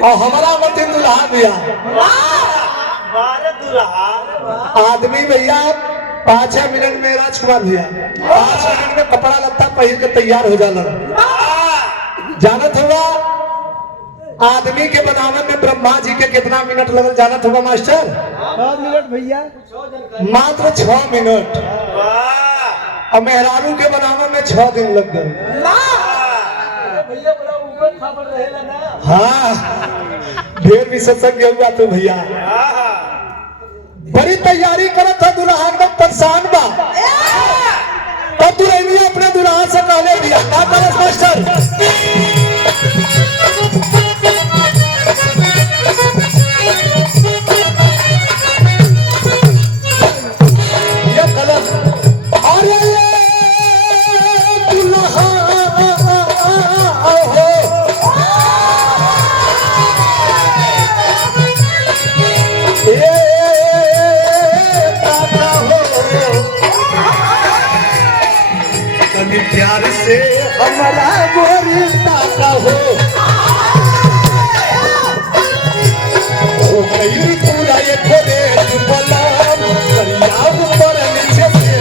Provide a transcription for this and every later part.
और हमारा मत दुल्हा दिया आदमी भैया 5 मिनट में राजकुमार भैया 5 मिनट में कपड़ा लत्ता पहन के तैयार हो जाला। जानत हुआ आदमी के बनावे में ब्रह्मा जी के कितना मिनट लगल जानत हुआ मास्टर? 6 मिनट भैया, मात्र 6 मिनट। और मेहरारू के बनावे में 6 दिन लग गए। हाँ ढेर विशेषज्ञ हुआ तो भैया बड़ी तैयारी करत था, दुल्हा एकदम परेशान बा। तब दुल्हनी अपने दुल्हा से कहले भैया क्या करे मास्टर? प्यार से हमारा गोरिता का हो कहीं पूरा ये खोले बोला करिया ऊपर नीचे से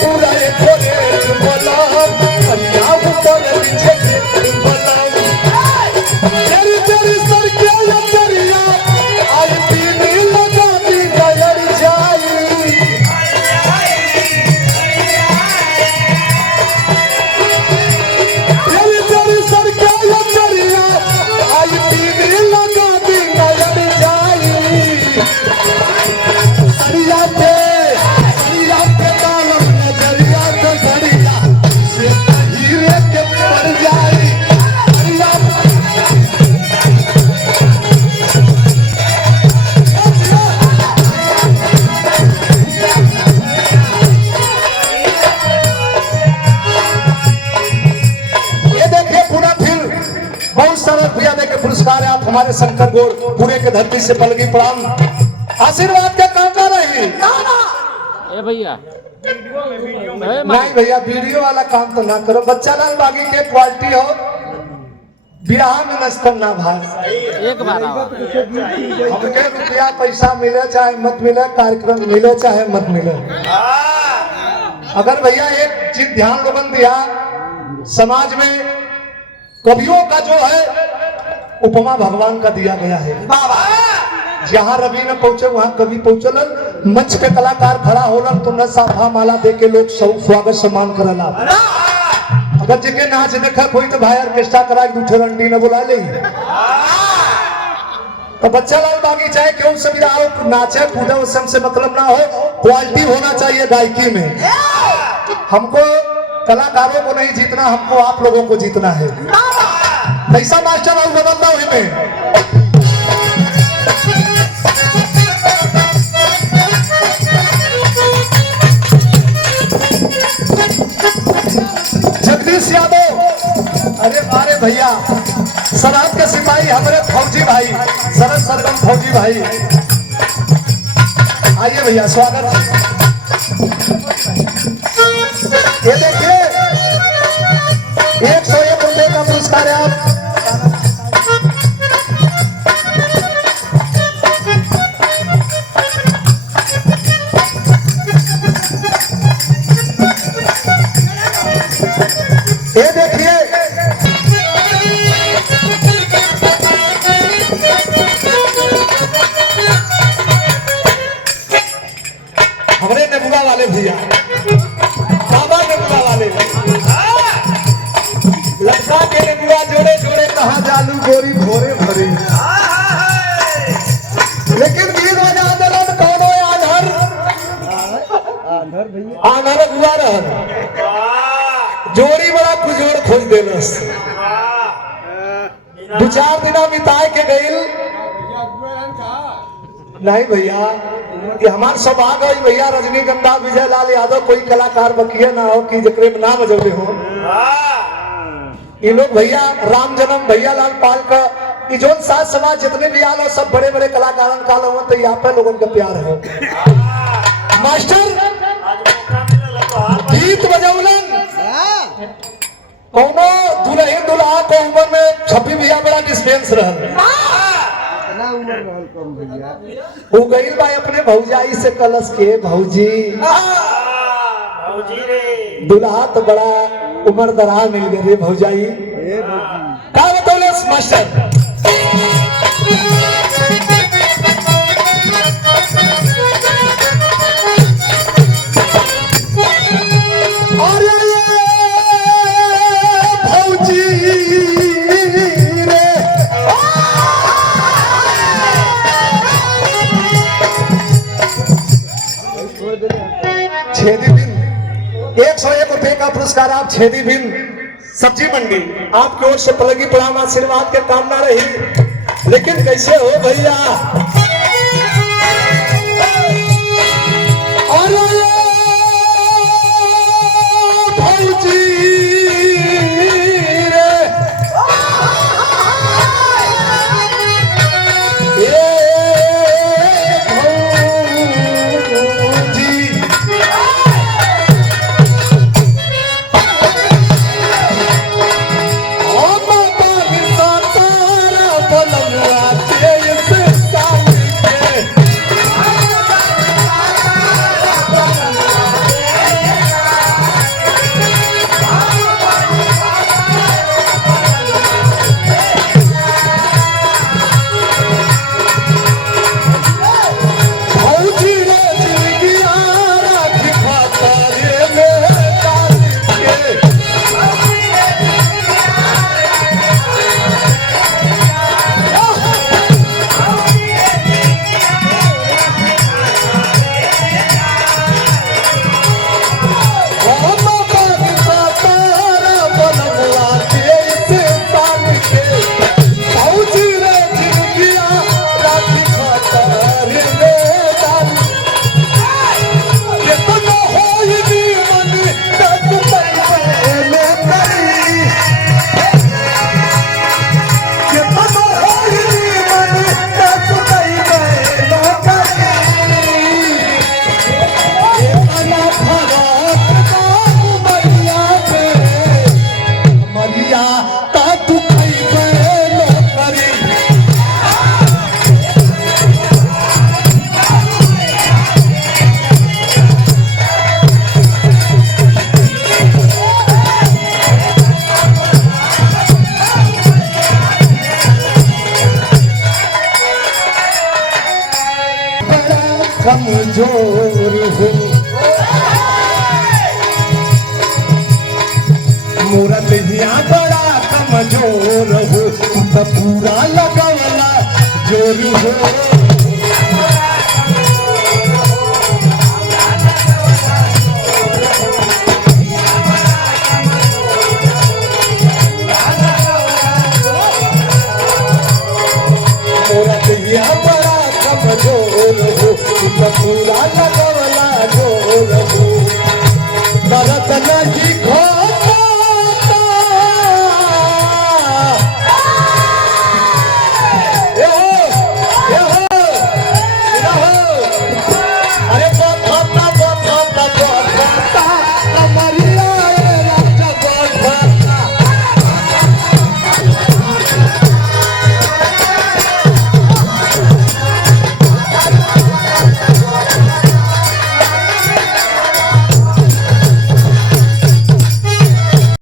पूरा ये खोले पुरस्कार है। आप हमारे शंकर गौर पूरे के धरती से पलगी प्रणाम आशीर्वाद के कांटा रही भैया नहीं भैया वीडियो वाला काम तो ना करो। बच्चा लाल बागी के क्वालिटी हो बियाह में नस्तर ना भाई एक बार हमके रुपया पैसा मिले चाहे मत मिले, कार्यक्रम मिले चाहे मत मिले, अगर भैया एक चीज ध्यान लोगन दिया समाज में कवियों का जो है उपमा भगवान का दिया गया है। जहाँ रवि न पहुंचे वहां कवि पहुंचल। मंच पे कलाकार खड़ा होलन तो न साफा माला दे के लोग स्वागत सम्मान करला। अगर जगह नाच देखा कोई तो भाई ऑर्केस्ट्रा करा के दूठे रंडी न बुला ले। तो बच्चा लाल बागी चाहे क्यों सभी रहा नाचे कूदे उस से मतलब ना हो, क्वालिटी होना चाहिए गायकी में। हमको कलाकारों को नहीं जीतना, हमको आप लोगों को जीतना है। पैसा मास्टर और बदलना हुई में जगदीश यादव, अरे भैया सरहद के सिपाही हमारे फौजी भाई सरद सरगम फौजी भाई, आइए भैया स्वागत। ये देखिए 101 रुपए का पुरस्कार है। आप ये देखिए हमारे नेबुला वाले भैया बाबा नेबुला वाले लड़का के नेबुला जोड़े जोड़े कहा जालू गोरी भोरे भरे, लेकिन गीत बजा दिलन कौनो आंधर हुआ रहन जोड़ी बड़ा कुजोड़ खोज देलस। 2-4 दिन बिताए के गईल नहीं भैया, ये हमार सौभाग्य है भैया। रजनीगंधा विजय लाल यादव कोई कलाकार बकिया ना हो कि जकरे में नाम बजौले हो। ये लोग भैया राम जन्म भैया लाल पाल का कि जो साथ समाज जितने भी आलो सब बड़े बड़े कलाकार का लो तो यहाँ पे लोगों का प्यार हो। मास्टर गीत बजौलन कौनो दुल्हन दुल्हा को उम्र में छपी भैया बड़ा डिस्टेंस रहल वो गई बा अपने भौजाई से कलश के भौजी दुल्हा तो बड़ा उम्र दराज मिल गई रे भौजाई का बतौलस मास्टर छेदी बिन 101 रुपए का पुरस्कार आप छेदी बिन सब्जी मंडी आपकी ओर से पलगी प्रणाम आशीर्वाद के कामना रही। लेकिन कैसे हो भैया भौजी रे कमजोर हो मूरत यहाँ बड़ा कमजोर हो तो पूरा लगवला जोर हो मूरत यहाँ बड़ा कमजोर हो पूरा लगवला जोर हो दर्द नहीं खो